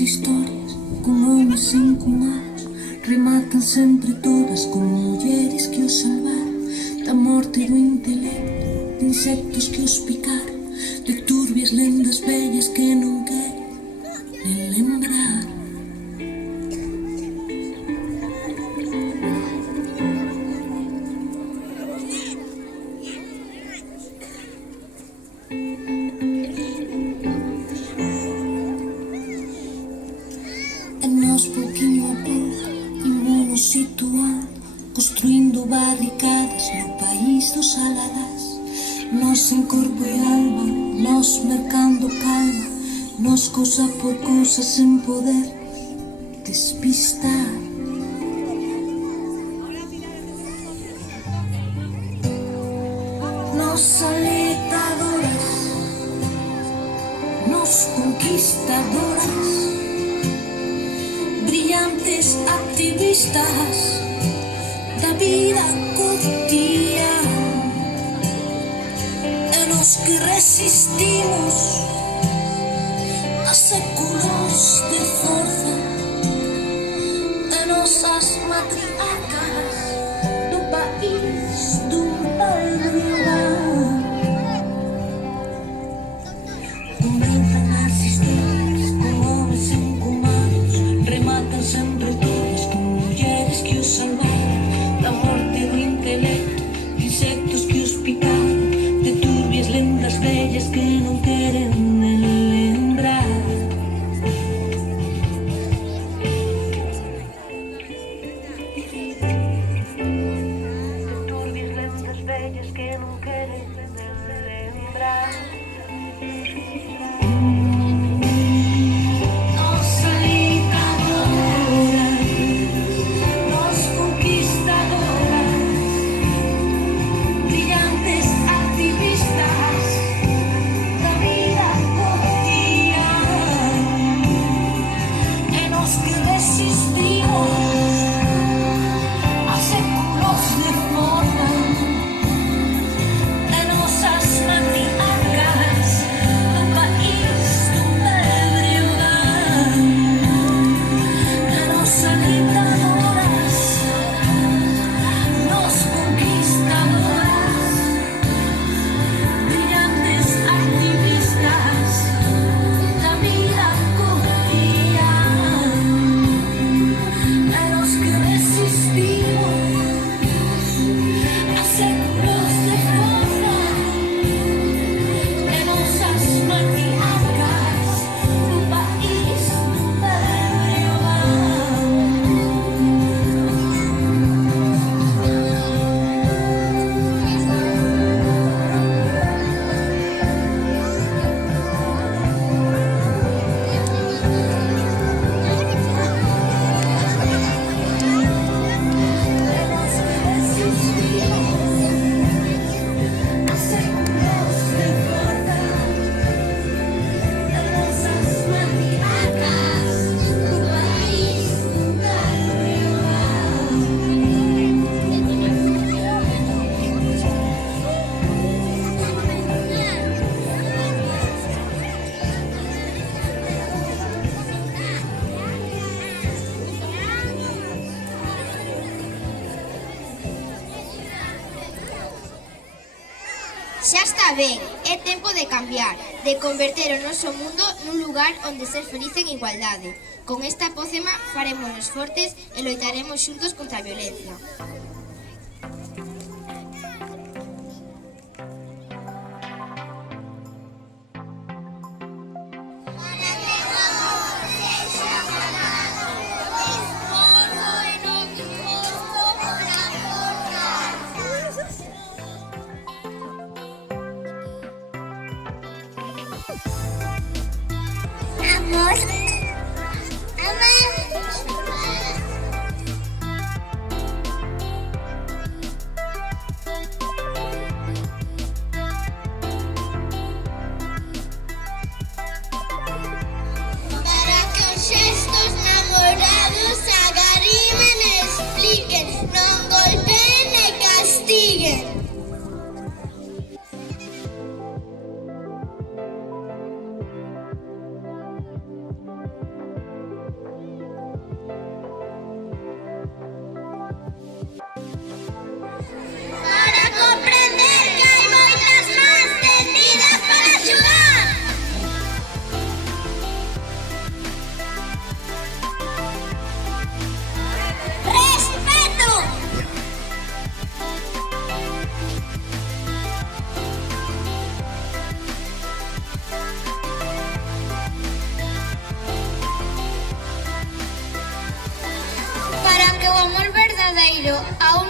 historias con homes encumados rematan sempre todas con mulleres que os salvaron da morte do intelecto, de insectos que os picaron, de turbias lendas vellas que non queren nen lembrar. E nós pouquinho a pouco imos situando, construindo barricadas no país dos aladás. Nós en corpo e alma, nós mercando calma, nós cousa por cousa sen poder despistar. Nos alentadoras, nos conquistadoras, brillantes activistas da vida cotidiana, e nos que resistimos a séculos de forza, e nosas matriarcas do país dun padre hogar. Comenzan as historias con homes encumados, rematan sempre todos con mulleres que os salvaron da morte do intelecto, de insectos que os picaron, de turbias lendas vellas que non queren nen lembrar. De turbias lendas vellas que non queren nen lembrar. Nos alentadoras, nos conquistadoras, brillantes activistas da vida cotidiana, e nos que resistimos a séculos de forza, e nosas matriarcas do país dun pebre hogar. E nos alentadoras, nos conquistadoras, brillantes activistas da vida cotidiana, e nos que resistimos a séculos de forza, e nosas matriarcas do país dun pebre hogar. Xa está ben, é tempo de cambiar, de converter o noso mundo nun lugar onde ser feliz en igualdade. Con esta pócema farémonos fortes e loitaremos xuntos contra a violencia. Amor. a un